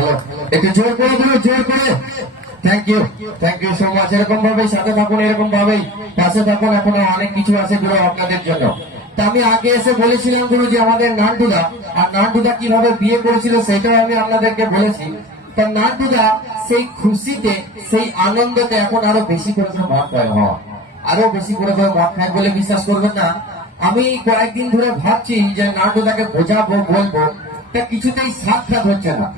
Hello, একটু জোর করে দিল, জোর করে। Thank you so much. এরকম ভাবেই সাথে থাকুন, এরকম ভাবেই পাশে থাকুন। এখনো অনেক কিছু আছে গুরু আপনাদের জন্য। তা আমি আগে এসে বলেছিলাম গুরু যে আমাদের নান্টুদা, আর নান্টুদা কিভাবে বিয়ে করেছিল সেটাও আমি আপনাদেরকে বলেছি। তা নান্টুদা সেই খুশিতে, সেই আনন্দতে এখন আরো বেশি করে মদ খায়, আরো বেশি করে মদ খায় বলে বিশ্বাস করবেন না। আমি কয়েকদিন ধরে ভাবছি যে নান্টুদাকে বোঝাবো, বলবো, তা কিছুতেই সাক্ষাৎ হচ্ছে না।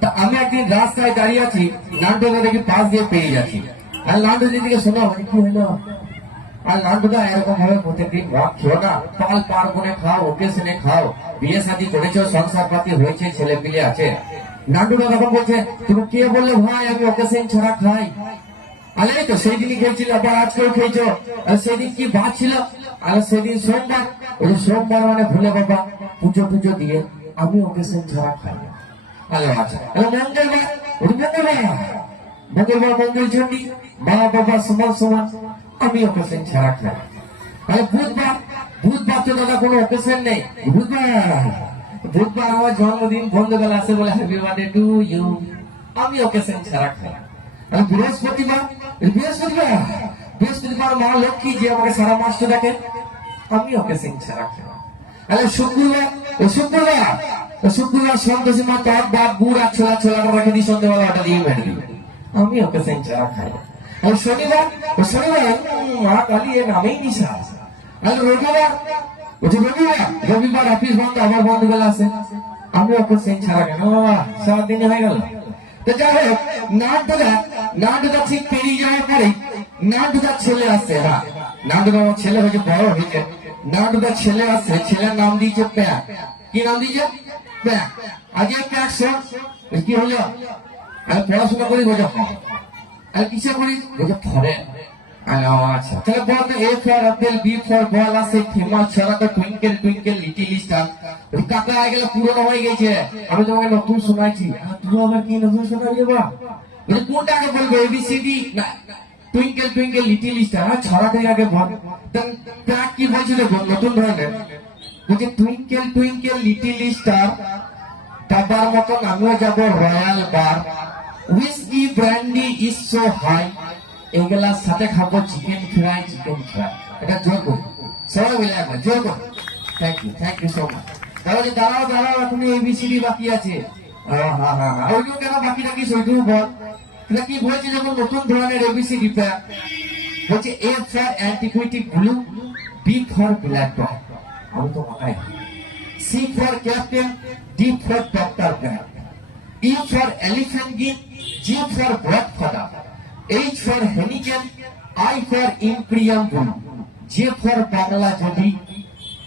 তা আমি একদিন রাস্তায় দাঁড়িয়ে আছি, নান্টুদা দেখি পাশ দিয়ে পেয়ে যাচ্ছি। আর নান্টু দিদিকে শোনা কি হলো, আর নান্টুদা এরকম ভাবে প্রত্যেকদিন মদ খেও না, পাল পার্বণে খাও, ওকেশনে খাও, বিয়ে শাদী করেছো, সংসার পাতি হয়েছে, ছেলে পিলে আছে। নান্টুদা তখন বলছে, তুমি কে বললে ভাই আমি ওকেশন ছাড়া খাই? আরে তো সেই দিনই খেয়েছিল, আবার আজকেও খেয়েছো। আর সেদিন কি বার ছিল? আর সেদিন সোমবার। ওই সোমবার মানে ভুলে বাবা পুজো টুজো দিয়ে আমি ওকেশন ছাড়া খাই। আচ্ছা, মঙ্গলবার, মঙ্গল চন্ডী, মা বাবা সমান সমান, আমি ওকেশন ছাড়া খাই। তাহলে বুধবার, বুধবার তো দাদা কোনো ওকেশন নেই। বুধবার আমার জন্মদিন, বন্ধুবেলা আসে বলে হ্যাপি বার্থডে টু ইউ, আমি ওকেশন ছাড়া খাই। বৃহস্পতিবার, বৃহস্পতিবার মা লক্ষ্মী যে আমাকে সারা মাসটা দেখে, আমি ওকেশন ছাড়া খাই। তাহলে শুক্রবার, শুক্রবার সন্তোষী মা টক ভাত গুড় আর ছোলা ছোলাটা রেখে দিই, সন্ধ্যেবেলা ওটা দিয়ে মেরে দিই, আমি ওকেশন ছাড়া খাই। আর শনিবার, মা কালী এর নামেই নিশা। আর রবিবার অফিস বন্ধ, আবার বন্ধুবেলা আছে, আমি ওকেশন ছাড়া কেন বাবা, সারাদিনে হয়ে গেল। তো যাই হোক, নাটুদা ঠিক পেরিয়ে যাওয়ার পরে নাটুদার ছেলে আসছে। হ্যাঁ, নাটুদার ছেলে হয়েছে, বড় হয়েছে। নাটুদার ছেলে আসছে, ছেলের নাম দিয়েছে প্যাক। কি নাম দিয়েছে? প্যাক। আগে প্যাক শোন, কি হলো? আমি পড়াশোনা করি, বোঝা আর কিসে করি, বোঝা ফরে। আচ্ছা, তাহলে বল তো, A for apple, B for ball আছে, ফেমাস ছড়া তো টুইঙ্কেল টুইঙ্কেল লিটিল স্টার। কাকা হয়ে গেলে পুরনো হয়ে গেছে, আমি তোমাকে নতুন শোনাইছি। তুই আবার কি নতুন শোনাবি বা? কোনটা আগে বলবো, এবিসিডি না টুইঙ্কেল টুইঙ্কেল লিটিল স্টার? ছড়া থেকে আগে বল। প্যাক কি বলছিল নতুন ধরনের, বলছে টুইঙ্কেল টুইঙ্কেল লিটিল স্টার, তারপর মতন আমিও যাবো royal bar, whisky brandy is so high, এগুলার সাথে খাবো চিকেন ফ্রাই, চিকেন ফ্রাই। এটা জোর করুন সবাই মিলে একবার জোর করুন। Thank you so much. তাহলে দাঁড়াও, এখনই এবিসিডি বাকি আছে। ওইটুকু কেন বাকি রাখিস, ওইটুকু বল। এটা কি বলছে, যখন নতুন ধরনের এবিসিডি প্যাক বলছে, A for antiquity blue, B for black dog, আমি তো মাথায়, C for captain, D for doctor brack, E for elephant gin, G for blood father, H for Heineken, I for Imperial Blue, J for Bangla Jodi,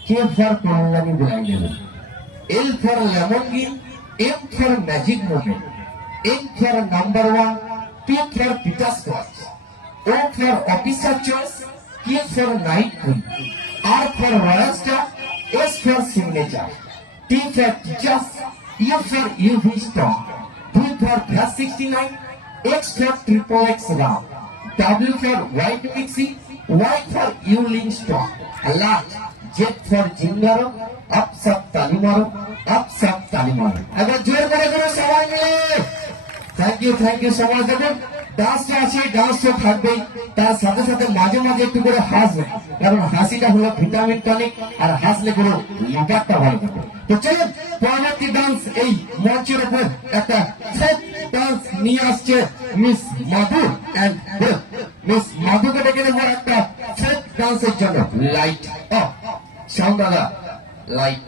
K for Kolani Blindable, L for Lemon Green, M for Magic Moment, N for Number One, P for Peter Scotch, O for Officer Choice, K for Night Queen, R for Royal Star, S for Signature, T for Teachers, U for UV Storm, P for Plus 69, X for triple X round, W for white mixing, Y for U-link stock, large, Z for Jingaro, up sub Talimaro, up sub Talimaro. अगर जोर करे करो सवाल मिले। Thank you so much। देखो dance তো আছে, dance তো থাকবেই, তার সাথে সাথে মাঝে মাঝে একটু করে হাসবে, কারণ হাসিটা হলো ভিটামিন টনিক, আর হাসলে কোনো লিভারটা ভালো থাকে। তো চলুন পরবর্তী ডান্স, এই মঞ্চের উপর একটা ডান্স নিয়ে আসছে মিস মাধু এন্ড মিস মাধুকে ডেকে দেবো একটা ডান্সের জন্য। লাইট অফ, সাউন্ড দাদা, লাইট।